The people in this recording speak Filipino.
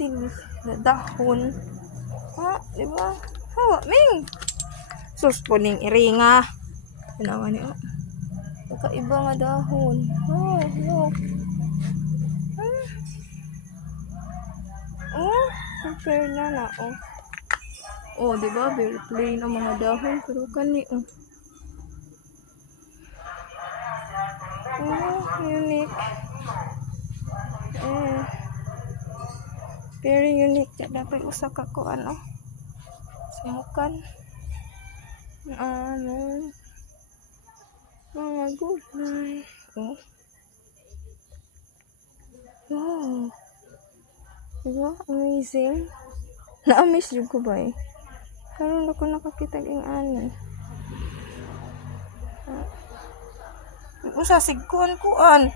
still na dahon. Ha, di ba? Hawa, Ming! Sus po ning iringa. Tanawa niyo. Kakaiba nga dahon. Oh, look. Oh, compare na. Oh. Oh, di ba? Very plain ang mga dahon. Pero kani, oh. Oh, unique. Very unique. Dapat usa ka ko, ano. Sumukan. Ano. Mga gulay. Oh. Wow. Diba? Amazing. Na-amaze yung ko ba eh. Karoon ako nakakita ng ano. Usa sigkuan kuan.